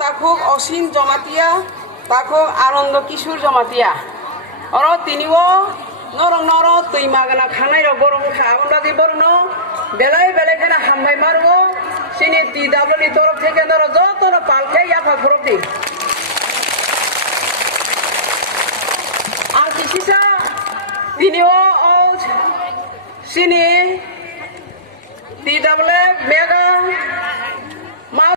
তাকুক অসীম জমাতিয়া তাকুক আনন্দ কিশোর Jamatia or তিনিও নরং নর তুই মাগানা খানাই র গরম খাওয়া বরং বেলায় বেলায় খানা হামবাই মারবো সিনি টি ডাবলি তরফ থেকে নর যত পালকে ইয়াফা ফরক দি আর কিসিসা তিনিও সিনি টি ডাবলে মেগা